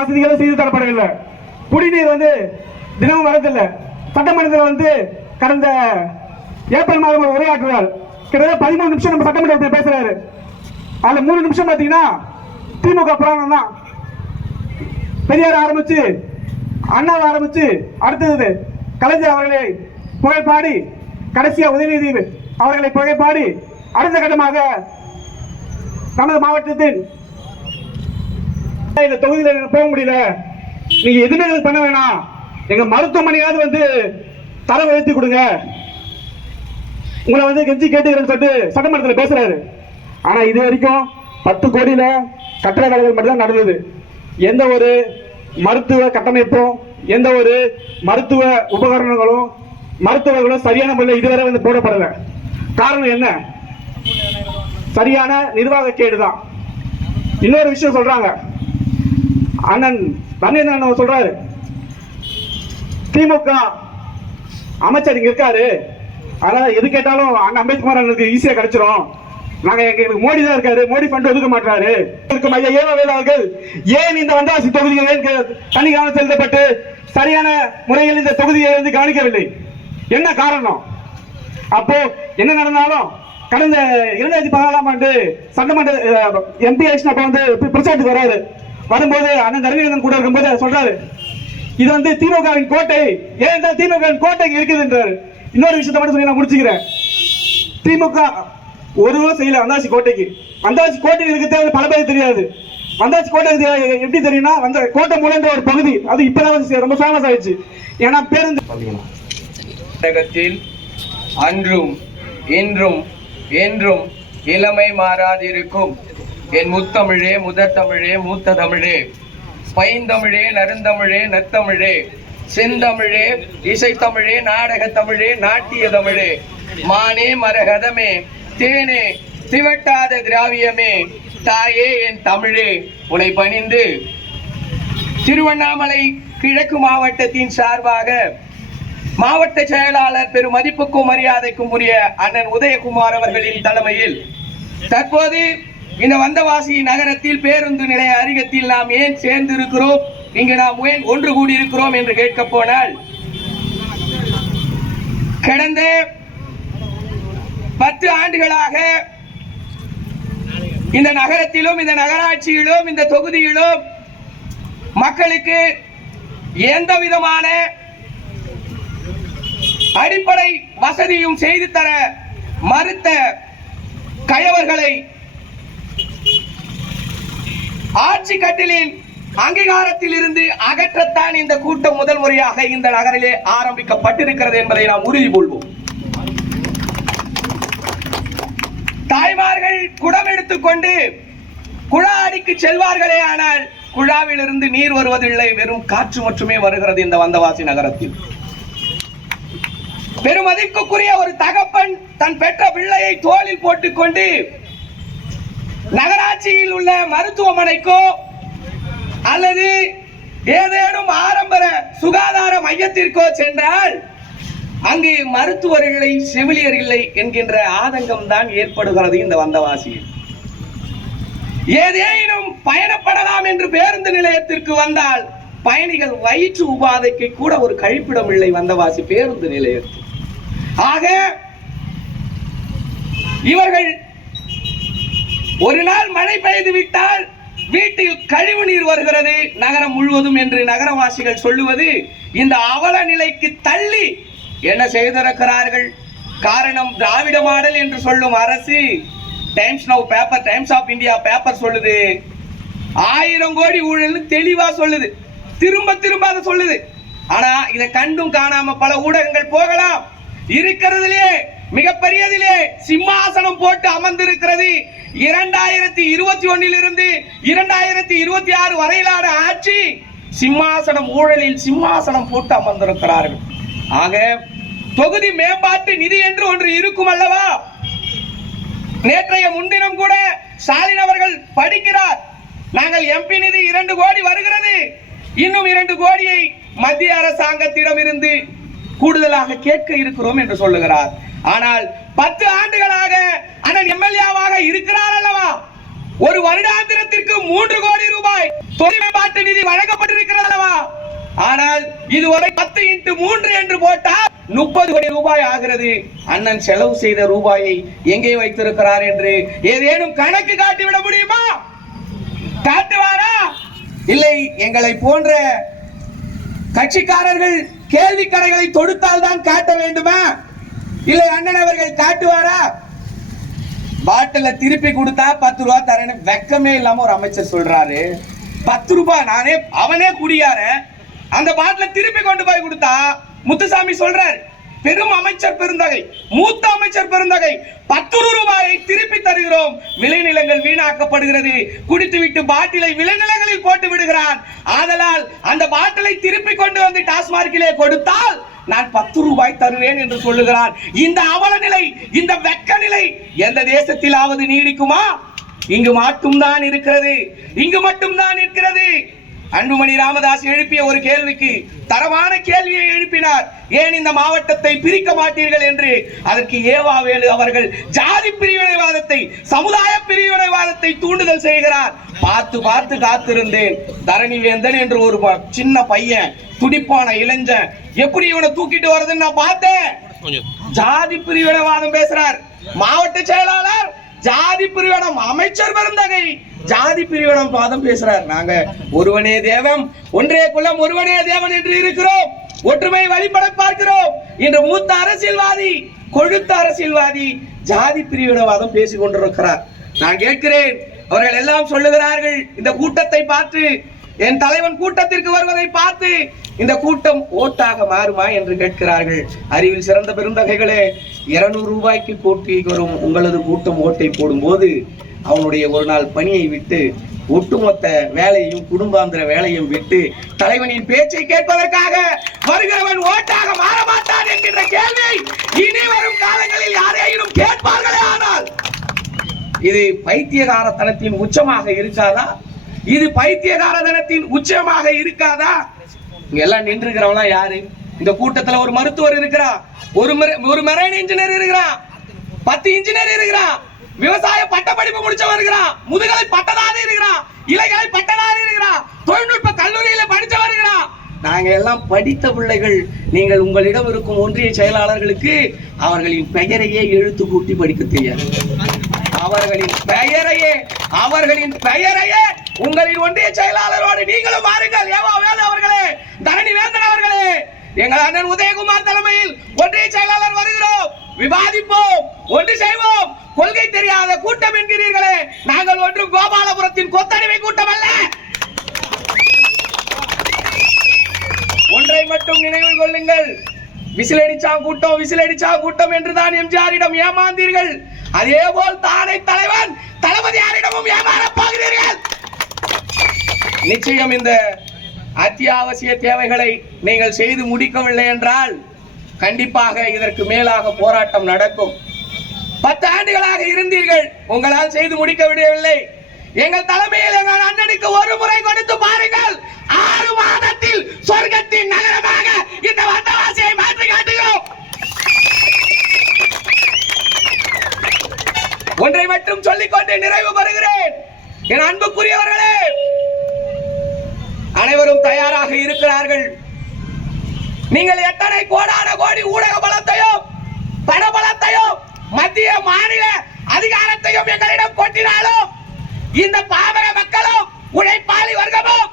வசதிகளும் செய்து தரப்படவில்லை. குடிநீர் தினமும் வரதில்லை. சட்டமன்றத்தில் கடந்த ஏப்ரல் மாதம் உரையாற்றுவார். கிட்டத்தட்ட 13 நிமிஷம் நம்ம சட்டமன்றத்தில் பேசுறாரு. அதுல 3 நிமிஷம் பாத்தீங்கன்னா திமுக புராணம் தான். பெரியார் ஆரம்பிச்சு, அண்ணாவை ஆரம்பிச்சு, அடுத்தது கலைஞர் அவர்களை புகைப்பாடி, கடைசியா உதயநிதி அவர்களை புகைப்பாடி, அடுத்த கட்டமாக நமது மாவட்டத்தில் இந்த தொகுதியில் போக முடியல, நீங்க எதுவுமே பண்ண வேணாம், எங்க மருத்துவமனையாவது தர உயர்த்தி கொடுங்க, உங்களை கெஞ்சி கேட்டுக்கிறேன்னு சொல்லிட்டு சட்டமன்றத்தில் பேசுறாரு. ஆனா இது வரைக்கும் 10 கோடியில கட்டட வேலைகள் மட்டும்தான் நடந்தது. எந்த ஒரு மருத்துவ கட்டமைப்பும், எந்த ஒரு மருத்துவ உபகரணங்களும், மருத்துவர்களும் சரியான முறையில் இதுவரை போடப்படல. காரணம் என்ன? சரியான நிர்வாக கேடுதான். இன்னொரு விஷயம் சொல்றாங்க, அண்ணன் தண்ணீர் சொல்றாரு, திமுக அமைச்சர் இங்க இருக்காரு, அதனால எது கேட்டாலும் அண்ணன் அம்பேத்கர் அண்ணனுக்கு ஈஸியா கிடைச்சிரும், நாங்க எங்களுக்கு மோடி தான் இருக்காரு, மோடி ஃபண்ட் ஒதுக்க மாட்டாரு. ஐயா ஏவவேலு அவர்கள் ஏன் இந்த வந்தவாசி தொகுதிகள் தனி கவனம் செலுத்தப்பட்டு சரியான முறையில் இந்த தொகுதியை கவனிக்கவில்லை? என்ன காரணம்? அப்போ என்ன நடந்தாலும் கடந்த 2014ஆம் ஆண்டு சட்டமன்ற எம்பி எலெக்ஷன் அப்ப பிரச்சாரத்துக்கு வராரு. வரும்போது அண்ணன் தர்மேந்திரன் கூட இருக்கும்போது சொல்றாரு, இது திமுகவின் கோட்டை, ஏன் திமுகவின் கோட்டை இருக்குதுன்றாரு. இன்னொரு விஷயத்தை மட்டும் சொல்லி நான் முடிச்சுக்கிறேன். திமுக ஒரு செய்யல வந்தாச்சி கோட்டைக்கு. வந்தாச்சி கோட்டையில் இருக்கிறது பல பேருக்கு தெரியாது. வந்தாச்சி கோட்டை எப்படி தெரியும்னா, அந்த கோட்டை மூலன்ற ஒரு பகுதி, அது இப்பதான் ரொம்ப ஃபேமஸ் ஆயிடுச்சு. ஏன்னா பேருந்து அன்றும் இன்றும் என்றும் இளமை மாறாதிருக்கும் என் முத்தமிழே, முதற் தமிழே, மூத்த தமிழே, பைந்தமிழே, நருந்தமிழே, நத்தமிழே, செந்தமிழே, இசைத்தமிழே, நாடக தமிழே, நாட்டிய தமிழே, மானே, மரகதமே, தேனே, திவட்டாத திராவியமே, தாயே என் தமிழே, உன்னை பணிந்து திருவண்ணாமலை கிழக்கு மாவட்டத்தின் சார்பாக மாவட்ட செயலாளர் பெரும் மதிப்புக்கும் மரியாதைக்கும் உரிய அண்ணன் உதயகுமார் அவர்களின் தலைமையில் தற்போது இந்த வந்தவாசி நகரத்தில் பேருந்து நிலைய அருகத்தில் நாம் ஏன் சேர்ந்து இருக்கிறோம், இங்கு நாம் ஏன் ஒன்று கூடி இருக்கிறோம் என்று கேட்க போனால், கடந்த 10 ஆண்டுகளாக இந்த நகரத்திலும், இந்த நகராட்சியிலும், இந்த தொகுதியிலும் மக்களுக்கு எந்த விதமான அடிப்படை வசதியும் செய்து தர மறுத்த கயவர்களை ஆட்சி கட்டிலின் அங்கீகாரத்தில் இருந்து அகற்றத்தான் இந்த கூட்டம் முதல் முறையாக இந்த நகரிலே ஆரம்பிக்கப்பட்டிருக்கிறது என்பதை நாம் உறுதி கொள்வோம். தாய்மார்கள் குடம் எடுத்துக்கொண்டு குழா அடிக்கு செல்வார்களே, ஆனால் குழாவில் இருந்து நீர் வருவதில்லை, வெறும் காற்று மட்டுமே வருகிறது இந்த வந்தவாசி நகரத்தில். பெருமதிப்புக்குரிய ஒரு தகப்பன் தன் பெற்ற பிள்ளையை தோளில் போட்டுக்கொண்டு நகராட்சியில் உள்ள மருத்துவமனைக்கோ அல்லது ஏதேனும் ஆரம்ப சுகாதார மையத்திற்கோ சென்றால் அங்கு மருத்துவர்களை, செவிலியர் இல்லை என்கின்ற ஆதங்கம் தான் ஏற்படுகிறது இந்த வந்தவாசியில். ஏதேனும் பயணப்படலாம் என்று பேருந்து நிலையத்திற்கு வந்தால் பயணிகள் வயிற்று உபாதைக்கு கூட ஒரு கழிப்பிடம் இல்லை வந்தவாசி பேருந்து நிலையத்தில். ஆக இவர்கள் ஒரு நாள் மழை பெய்து விட்டால் வீட்டில் கழிவு நீர் வருகிறது நகரம் முழுவதும் என்று நகரவாசிகள் சொல்லுவது இந்த அவல நிலைக்கு தள்ளி என்ன செய்திருக்கிறார்கள். காரணம் திராவிட மாடல் என்று சொல்லும் அரசு. Times Now paper, Times of India paper சொல்லுது 1000 கோடி ஊழல் தெளிவா சொல்லுது, திரும்ப திரும்ப அதை சொல்லுது. ஆனா இதை கண்டும் காணாம பல ஊடகங்கள் போகலாம். இருக்கிறதிலே மிகப்பெரியதிலே சிம்மாசனம் போட்டு அமர்ந்திருக்கிறது 2021 இருந்து 2026 வரையிலான ஆட்சி. சிம்மாசனம் ஊழலில் சிம்மாசனம் போட்டு அமர்ந்திருக்கிறார்கள். ஆக தொகுதி மேம்பாட்டு நிதி என்று ஒன்று இருக்கும் அல்லவா? நேற்றைய முன்தினம் கூட ஸ்டாலின் அவர்கள் படிக்கிறார், நாங்கள் எம்பி நிதி 2 கோடி வருகிறது, இன்னும் 2 கோடியை மத்திய அரசாங்கத்திடம் இருந்து கூடுதலாக கேட்க இருக்கிறோம் என்று சொல்லுகிறார். ஆனால் 10 ஆண்டுகளாக அண்ணன் எம்எல்ஏவாக இருக்கிறார் அல்லவா? ஒரு வருடாந்திரத்திற்கு 3 கோடி ரூபாய் தொகுதி மேம்பாட்டு நிதி வழங்கப்பட்டிருக்கிறது அல்லவா? ஆனால் இதுவரை 10x3 என்று போட்டால் 30 கோடி ரூபாய் ஆகிறது. அண்ணன் செலவு செய்த ரூபாயை எங்கே வைத்திருக்கிறார் என்று ஏதேனும் கணக்கு காட்டிவிட முடியுமா? காட்டுவாரா? இல்லை, எங்களை போன்ற கட்சிக்காரர்கள் கேள்வி கரைகளை தொடுத்தால் தான் காட்ட வேண்டுமா? இல்லை, அண்ணன் அவர்கள் காட்டுவாரா? பாட்டில திருப்பி கொடுத்தா 10 ரூபாய் தரேன்னு வெக்கமே இல்லாம ஒரு அமைச்சர் சொல்றாரு. 10 ரூபாய் அவனே குடியார அந்த பாட்டில திருப்பி கொண்டு போய் கொடுத்தா முத்துசாமி சொல்றாரு, பெரும் அமைச்சர் பெருந்தகை, மூத்த அமைச்சர் பெருந்தகை, 10 ரூபாயை திருப்பி தருகிறோம். விளைநிலங்கள் வீணாக்கப்படுகிறது, குடித்துவிட்டு பாட்டிலை விளைநிலங்களில் போட்டு விடுகிறான். ஆதலால் அந்த பாட்டிலை திருப்பி கொண்டு வந்து டாஸ்மார்க்கிலே கொடுத்தால் நான் 10 ரூபாய் தருவேன் என்று சொல்லுகிறார். இந்த அவல நிலை, இந்த வெக்க நிலை எந்த தேசத்திலாவது நீடிக்குமா? இங்கு மட்டும்தான் இருக்கிறது, இங்கு மட்டும்தான் இருக்கிறது. அன்புமணி ராமதாஸ் எழுப்பிய ஒரு கேள்விக்கு தரமான கேள்வியை எழுப்பினார். ஏன் இந்த மாவட்டத்தை பிரிக்க மாட்டீர்கள் என்று. அதற்கு ஏவா வேலு அவர்கள் ஜாதி பிரிவினைவாதத்தை, சமுதாய பிரிவினைவாதத்தை தூண்டுதல் செய்கிறார். பார்த்து பார்த்து காத்திருந்தேன். தரணி வேந்தன் என்று ஒரு சின்ன பையன், துடிப்பான இளைஞன், எப்படி இவனை தூக்கிட்டு வருதுன்னு நான் பார்த்தேன். ஜாதி பிரிவினைவாதம் பேசுறார். மாவட்ட செயலாளர் ஜாதி பிரிவினம், அமைச்சர் பெருந்தகை ஜாதி பிரிவினம் வாதம் பேசுறார். நாங்க ஒருவனே தேவம், ஒன்றே குலம், ஒருவனே தேவன் என்று இருக்கிறோம். ஒற்றுமை வழிபட பார்க்கிறோம். இன்று மூத்த அரசியல்வாதி, கொழுத்த அரசியல்வாதி ஜாதி பிரிவினவாதம் பேசிக் கொண்டிருக்கிறார். நான் கேட்கிறேன், அவர்கள் எல்லாம் சொல்லுகிறார்கள், இந்த கூட்டத்தை பார்த்து, என் தலைவன் கூட்டத்திற்கு வருவதை பார்த்து இந்த கூட்டம் ஓட்டாக மாறுமா என்று கேட்கிறார்கள். அறிவில் சிறந்த பெருந்தகைகளே, 200 ரூபாய்க்கு போட்டி வரும் உங்களது கூட்டம் ஓட்டை போடும் போது அவனுடைய ஒரு நாள் பணியை விட்டு, ஒட்டுமொத்த வேலையும் குடும்பாந்திர வேலையும் விட்டு தலைவனின் பேச்சை கேட்பதற்காக வருகிறவன் ஓட்டாக மாற மாட்டான் என்கின்ற கேள்வி இனி வரும் காலங்களில் யாரையும் கேட்பார்களே. ஆனால் இது பைத்தியகாரத்தனத்தின் உச்சமாக இருக்காதா? இது பைத்தியகாரத்தனத்தின் உச்சமாக இருக்காதா? இங்க எல்லாம் நின்றுகிறவனா யாரு? இந்த கூட்டத்துல ஒரு மருத்துவர் இருக்கிறா, ஒரு மெரைன் இன்ஜினியர் இருக்கிறான், 10 இன்ஜினியர் இருக்கிறான், விவசாய பட்டப்படிப்பு முடிச்சவன் இருக்கிறான், முதுகலை பட்டதாரி இருக்கிறான், இலைகளை பட்டதாரி இருக்கிறான், தொழில்நுட்ப கல்லூரியில படிச்சவன் இருக்கிறான். நாங்க எல்லாம் படித்த பிள்ளைகள். நீங்கள் உங்களிடம் இருக்கும் ஒன்றிய செயலாளர்களுக்கு அவர்களின் பெயரையே எழுத்து கூட்டி படிக்க தெரியாது. அவர்களின் பெயரையே உங்களின் ஒன்றிய செயலாளரோடு நீங்களும் வாருங்கள். ஏவா வேலு அவர்களே, தரணி வேந்தன் அவர்களே, எங்கள் அண்ணன் உதயகுமார் தலைமையில் ஒன்றிய செயலாளர் வருகிறோம். விவாதிப்போம், ஒன்று செய்வோம். கொள்கை தெரியாத கூட்டம் என்கிறீர்களே, நாங்கள் ஒன்றும் கோபாலபுரத்தின் கொத்தடிமை கூட்டம் அல்ல. ஒன்றை மட்டும் நினைவில் கொள்ளுங்கள், விசிலடிச்சா கூட்டம் என்றுதான் எம்ஜிஆரிடம் ஏமாந்தீர்கள். அதே போல் தானை தலைவன் தளபதியாரிடமும் ஏமாறப் போகிறீர்கள். நிச்சயம் இந்த அத்தியாவசிய தேவைகளை நீங்கள் செய்து முடிக்கவில்லை என்றால் கண்டிப்பாக இதற்கு மேலாக போராட்டம் நடக்கும். 10 ஆண்டுகளாக இருந்தீர்கள், உங்களால் செய்து முடிக்க விடவில்லை. எங்கள் தலைமையில் எங்கள் அண்ணனுக்கு ஒரு முறை கொடுத்து பாருங்கள். 6 மாதத்தில் சொர்க்கத்தின் நகரமாக இந்த வந்தவாசியை மாற்றி காட்டுகிறோம். ஒன்றை மட்டும் சொல்லிக்கொண்டு நிறைவு பெறுகிறேன். என் அன்புக்குரியவர்களே, அனைவரும் தயாராக இருக்கிறார்கள். நீங்கள் எத்தனை கோடான கோடி ஊடக பலத்தையும் பண பலத்தையும் மத்திய மாநில அதிகாரத்தையும் எங்களிடம் கொட்டினாலும் இந்த பாமர மக்களும் உழைப்பாளி வர்க்கமும்